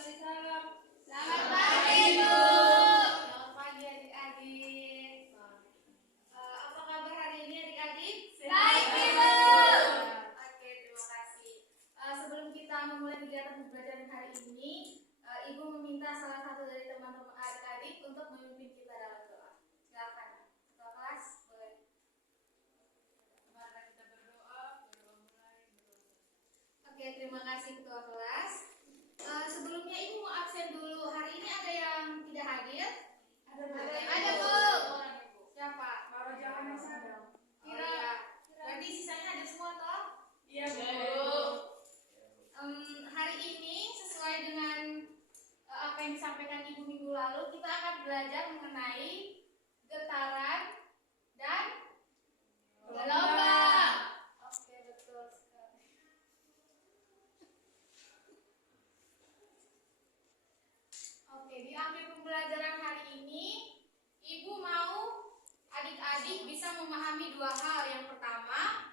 Selamat pagi, Ibu. Selamat pagi adik-adik. Apa kabar hari ini adik-adik? Baik, Ibu. Oke, terima kasih. Sebelum kita memulai kegiatan pembelajaran hari ini, Ibu meminta salah satu dari teman-teman adik-adik untuk memimpin kita dalam doa. Silakan. Ketua kelas, boleh. Mari kita berdoa mulai. Oke, terima kasih Ketua kelas. Sebelumnya Ibu mau absen dulu. Hari ini ada yang tidak hadir? Ada, Bu. Siapa? Baru jangan sadar. Kira. Berarti sisanya ada semua toh? Iya, Bu. Hari ini sesuai dengan apa yang disampaikan Ibu minggu lalu, kita akan belajar mengenai getaran dan Gelombang. Oke, betul sekali. Oke, di akhir pembelajaran hari ini, Ibu mau adik-adik bisa memahami dua hal. Yang pertama,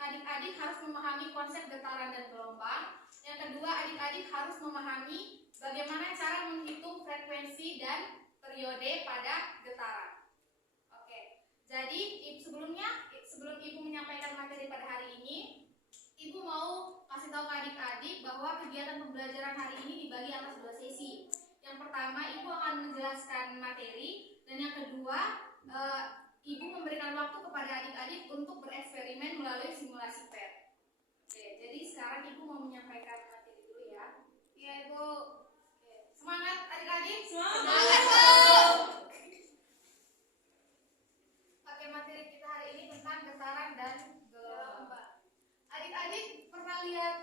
adik-adik harus memahami konsep getaran dan gelombang. Yang kedua, adik-adik harus memahami bagaimana cara menghitung frekuensi dan periode pada getaran. Oke, jadi sebelum Ibu menyampaikan materi pada hari ini, Ibu mau kasih tahu ke adik-adik bahwa kegiatan pembelajaran hari ini dibagi atas dua sesi. Yang pertama, Ibu akan menjelaskan materi, dan yang kedua, Ibu memberikan waktu kepada adik-adik untuk bereksperimen melalui simulasi PET. Oke, jadi sekarang Ibu mau menyampaikan materi dulu ya. Iya, Ibu. Oke, semangat adik-adik. Semangat, Bu. Oke, materi kita hari ini tentang getaran dan gelombang. Adik-adik pernah lihat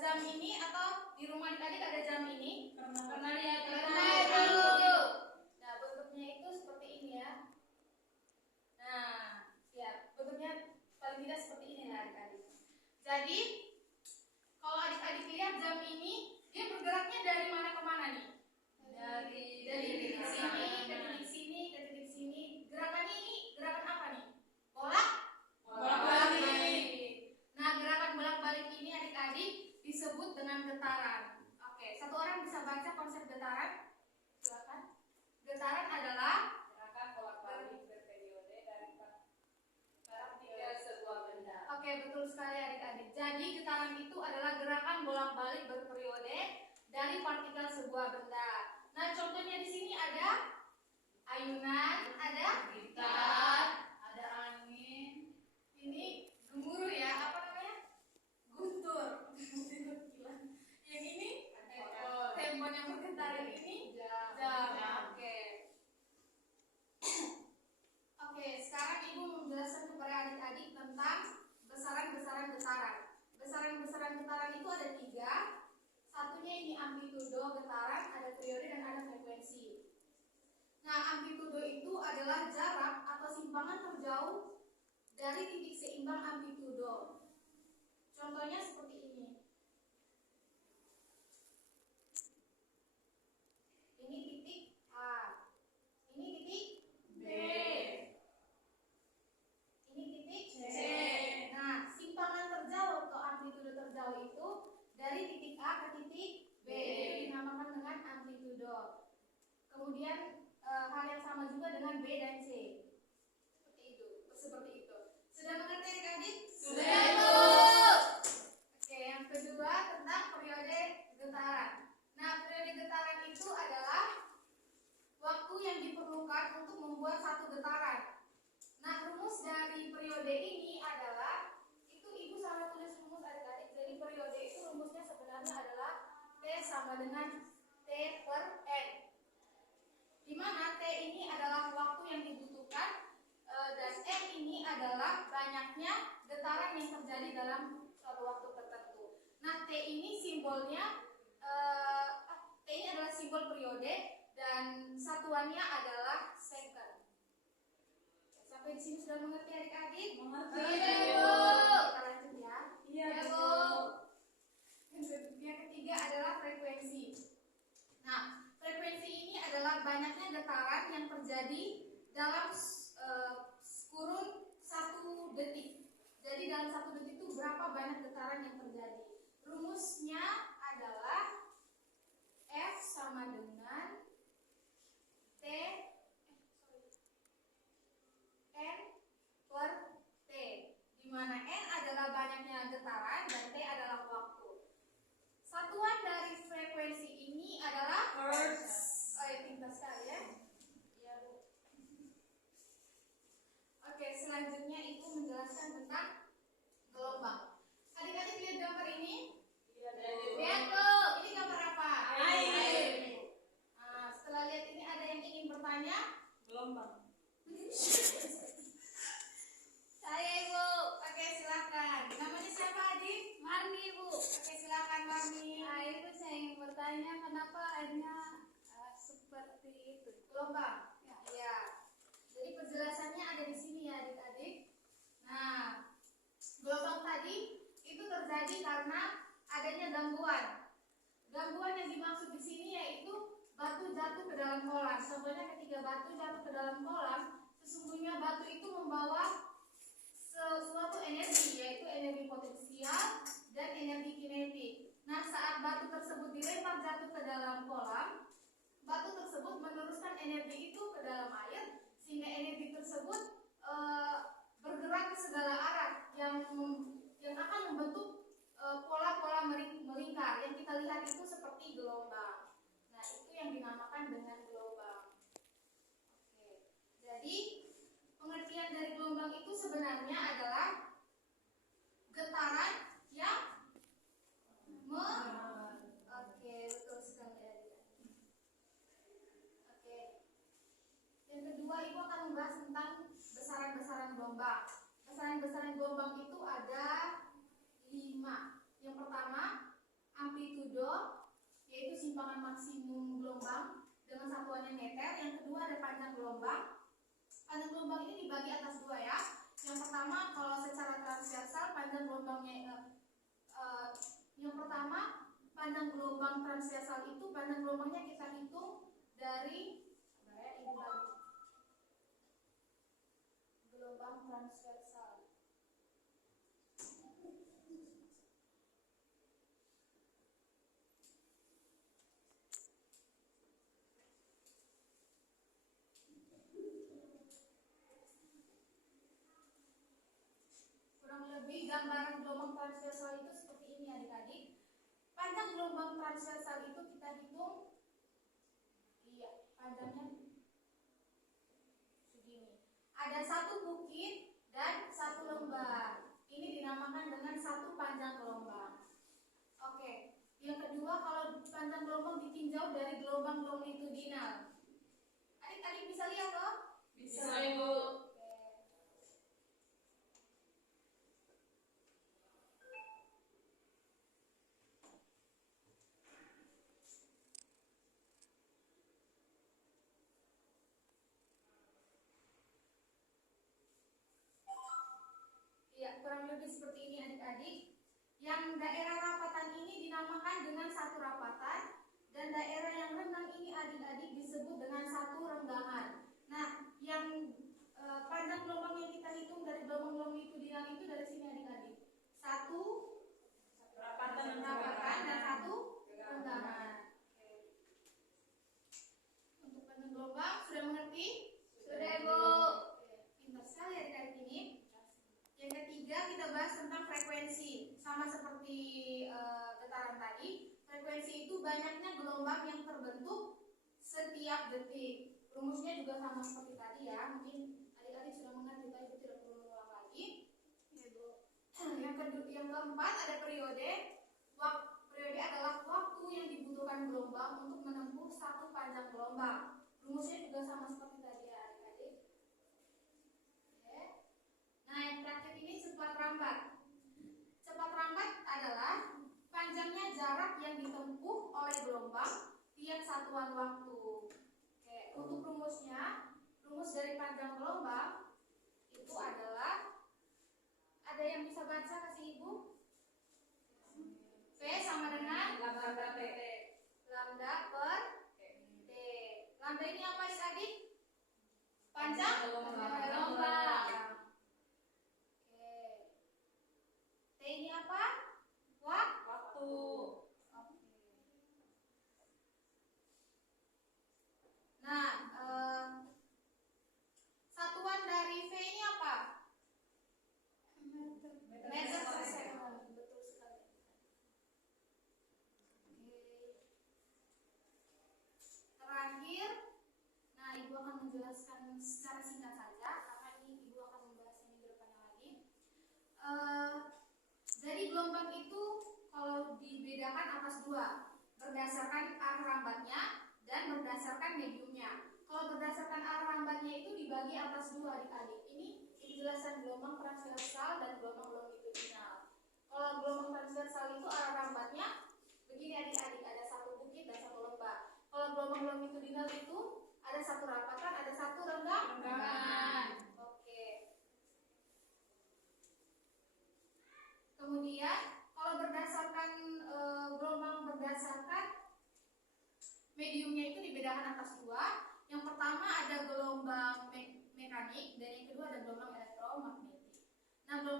jam ini atau di rumah adik-adik ada jam ini? Pernah lihat, Pernah, Bu. Nah, bentuknya itu seperti ini ya. Nah, ya, bentuknya paling tidak seperti ini ya adik-adik. Jadi, kalau adik-adik lihat jam ini, dia bergeraknya dari mana ke mana nih? Dari titik sini ke titik sini ke titik sini. Gerakannya ini gerakan apa nih? Bolak-balik. Nah, gerakan bolak-balik ini adik-adik disebut dengan getaran. Oke, satu orang bisa baca konsep getaran? Silakan. Getaran adalah Gerakan bolak-balik berperiode dari partikel sebuah benda. Oke, betul sekali adik-adik. Jadi getaran itu adalah gerakan bolak-balik berperiode dari partikel sebuah benda. Nah, contohnya di sini ada ayunan, ada Gitar, ada angin. ini gemuruh ya, apa namanya? Guntur. Yang ini handphone yang bergetar, yang ini jam. Oke. Oke, sekarang Ibu menjelaskan kepada adik-adik tentang besaran-besaran getaran. Besaran-besaran getaran itu ada 3. Satunya ini amplitudo getaran, ada periode dan ada frekuensi. Nah, amplitudo itu adalah jarak atau simpangan terjauh dari titik seimbang amplitudo. Contohnya seperti ini. Ini titik A. Ini titik B. Ini titik C. Nah, simpangan terjauh atau amplitudo terjauh itu dari titik A ke titik B. Dinamakan dengan amplitudo. Kemudian hal yang sama juga dengan B dan C. Seperti itu. Sudah mengerti adik-adik? Sudah, Bu. Oke, yang kedua tentang periode getaran. Nah, periode getaran itu adalah waktu yang diperlukan untuk membuat satu getaran. Nah, rumus dari periode ini adalah, itu Ibu sama tulis rumus adik-adik. Jadi periode itu rumusnya sebenarnya adalah T sama dengan T per N. Di mana T ini adalah waktu yang dibutuhkan dan N ini adalah banyaknya getaran yang terjadi dalam suatu waktu tertentu. Nah, T ini simbolnya T ini adalah simbol periode dan satuannya adalah second. Sampai di sini sudah mengerti adik-adik? Mengerti, Iya, Bu. Kita lanjut ya. Iya, Bu. Yang ketiga adalah frekuensi. Nah, frekuensi ini adalah banyaknya getaran yang terjadi dalam kurun 1 detik. Jadi dalam 1 detik itu berapa banyak getaran yang terjadi? Rumusnya adalah kenapa airnya seperti itu? Gelombang. Ya. Jadi penjelasannya ada di sini ya adik-adik. Nah, gelombang tadi itu terjadi karena adanya gangguan. Gangguan yang dimaksud di sini yaitu batu jatuh ke dalam kolam. Contohnya ketika batu jatuh ke dalam kolam, sesungguhnya batu itu membawa suatu energi, yaitu energi potensial dan energi kinetik. Nah, saat batu tersebut dilempar jatuh ke dalam kolam, batu tersebut meneruskan energi itu ke dalam air, sehingga energi tersebut bergerak ke segala arah yang akan membentuk pola-pola melingkar. Yang kita lihat itu seperti gelombang. Nah, itu yang dinamakan dengan gelombang. Oke. Jadi pengertian dari gelombang itu sebenarnya adalah getaran yang Oke, betul sekali. Oke. Yang kedua, Ibu akan membahas tentang besaran-besaran gelombang. Besaran-besaran gelombang itu ada 5. Yang pertama, amplitudo, yaitu simpangan maksimum gelombang dengan satuannya meter. Yang kedua ada panjang gelombang. Panjang gelombang ini dibagi atas 2 ya. Yang pertama, kalau secara transversal panjang gelombangnya yang pertama, panjang gelombang transversal itu panjang gelombangnya kita hitung dari Ibu bagi gelombang transversal. Kurang lebih gambaran gelombang transversal itu seperti ini adik-adik. Panjang gelombang transversal itu kita hitung, panjangnya segini. Ada satu bukit dan satu lembah. Ini dinamakan dengan satu panjang gelombang. Oke. Yang kedua, kalau panjang gelombang ditinjau dari gelombang longitudinal. Adik-adik bisa lihat toh? Bisa, Ibu. Kurang lebih seperti ini adik-adik. Yang daerah rapatan ini dinamakan dengan satu rapatan, dan daerah yang renggang ini adik-adik disebut dengan satu renggangan. Nah, yang panjang gelombang yang kita hitung dari gelombang longitudinal itu dari sini adik-adik. Satu rapatan dan satu renggangan. Untuk panjang gelombang sudah mengerti? Sudah, Ibu. Pintar sekali adik-adik ini. Yang ketiga, kita bahas tentang frekuensi. Sama seperti getaran tadi, frekuensi itu banyaknya gelombang yang terbentuk setiap detik. Rumusnya juga sama seperti tadi ya. Mungkin adik-adik sudah mengerti, tapi tidak perlu mengulang lagi. Yang keempat ada periode. Periode adalah waktu yang dibutuhkan gelombang untuk menempuh satu panjang gelombang. Rumusnya juga sama seperti tadi ya adik-adik. Nah, yang terakhir ini cepat rambat. Cepat rambat adalah panjangnya jarak yang ditempuh oleh gelombang tiap satuan waktu. Oke, untuk rumusnya, rumus dari panjang gelombang itu adalah, ada yang bisa baca kasih Ibu? V sama dengan Lambda T. lambda per T. Lambda ini apa adik? Panjang gelombang. T ini apa? Waktu. Nah, satuan dari V ini apa? Meter per second. Betul sekali. Terakhir, nah Ibu akan menjelaskan secara singkat saja karena ini Ibu akan membahasnya minggu depannya lagi. Dari gelombang itu kalau dibedakan atas 2, berdasarkan arah rambatnya dan berdasarkan mediumnya. Kalau berdasarkan arah rambatnya itu dibagi atas 2 adik-adik. Ini penjelasan gelombang transversal dan gelombang longitudinal. Kalau gelombang transversal itu arah rambatnya begini adik-adik, ada satu bukit dan satu lembah.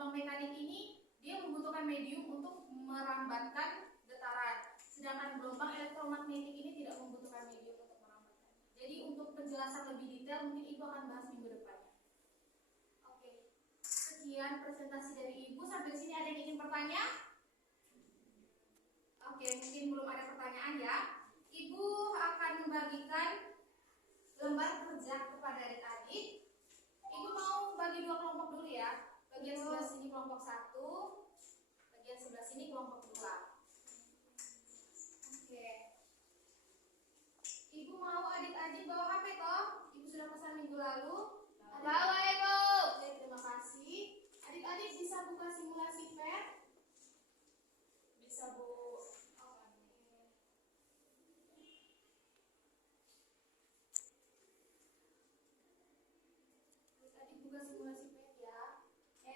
gelombang mekanik ini dia membutuhkan medium untuk merambatkan getaran. Sedangkan gelombang elektromagnetik ini tidak membutuhkan medium untuk merambatkan. Jadi untuk penjelasan lebih detail mungkin Ibu akan bahas minggu depan. Oke. Sekian presentasi dari Ibu. Sampai sini ada yang ingin bertanya? Oke, mungkin belum ada pertanyaan ya. Ibu akan membagikan lembar kerja kepada adik-adik. Ibu mau bagi dua kelompok dulu ya. Bagian sebelah sini kelompok 1, bagian sebelah sini kelompok 2. Oke. Ibu mau adik-adik bawa HP toh? Ibu sudah pesan minggu lalu. Bawa Ibu. Oke, terima kasih. Adik-adik bisa buka simulasi PET? Bisa, Bu. Adik buka simulasi PET ya.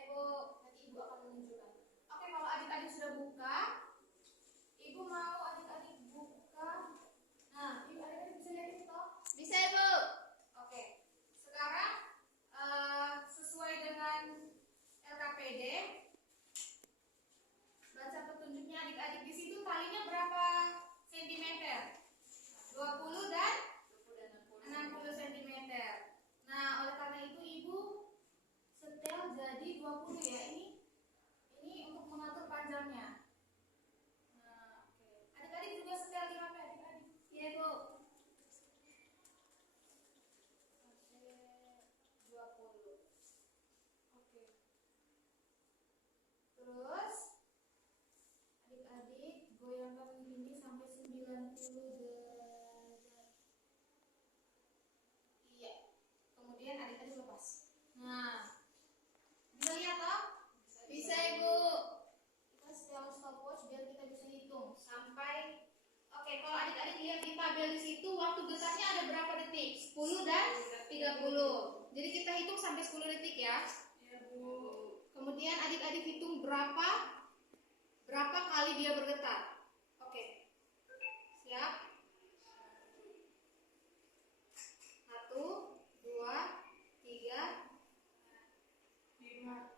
Bu, nanti Ibu akan menunjukkan. Oke, kalau adik-adik sudah buka, Ibu mau adik-adik buka. Nah, Ibu adik-adik bisa lihat itu toh? Bisa, Ibu. Oke. Sekarang sesuai dengan LKPD, baca petunjuknya adik-adik. Di situ talinya berapa sentimeter? 20 dan 60 cm. Nah, oleh karena itu Ibu setel jadi 20 ya. Ini untuk mengatur panjangnya. Nah, oke. Adik-adik juga setel di HP adik-adik. Iya, Bu. Oke, 20. Oke. Terus adik-adik goyangkan ini sampai 90 derajat. Iya. Kemudian adik-adik lepas. Nah, bisa lihat toh? Bisa, Ibu. Kita setel stopwatch biar kita bisa hitung sampai. Oke, kalau adik-adik lihat di tabel di situ waktu getarnya ada berapa detik? 10 dan 30. Jadi kita hitung sampai 10 detik ya. Iya, Bu. Kemudian adik-adik hitung berapa kali dia bergetar. Oke. Siap? 1, 2, 3, 5,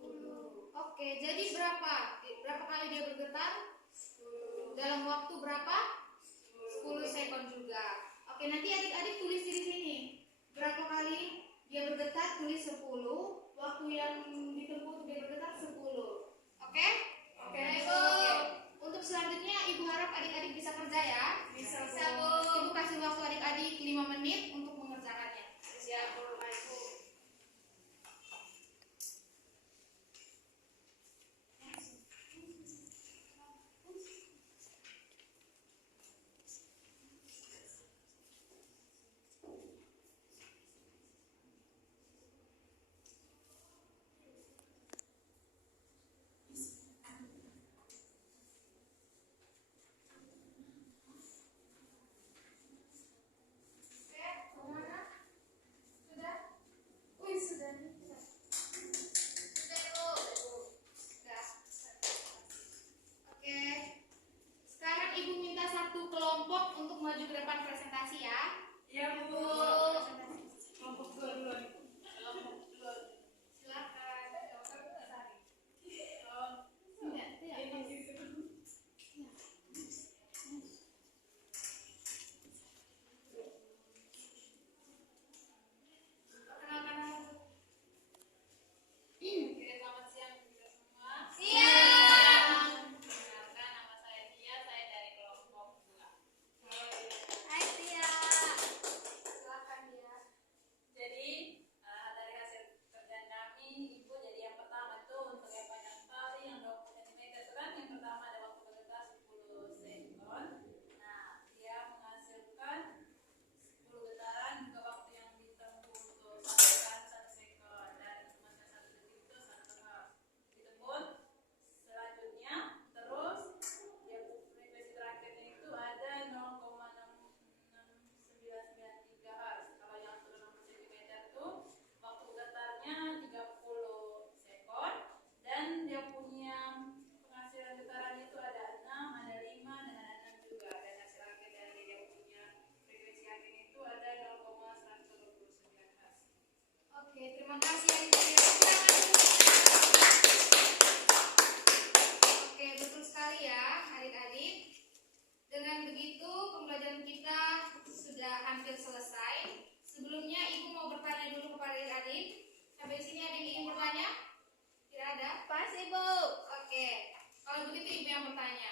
10. Oke, jadi berapa kali dia bergetar? Dalam waktu berapa? 10 sekon juga. Oke, nanti adik-adik tulis di sini. Berapa kali dia bergetar, tulis 10. Waktu yang ditempuh untuk dia bergetar 10. Oke? Oke, Ibu. Untuk selanjutnya Ibu harap adik-adik bisa kerja ya. Bisa, Bu. Ibu kasih waktu adik-adik 5 menit untuk mengerjakannya. Siap, Bu. Ibu. Kalau begitu ibu yang bertanya.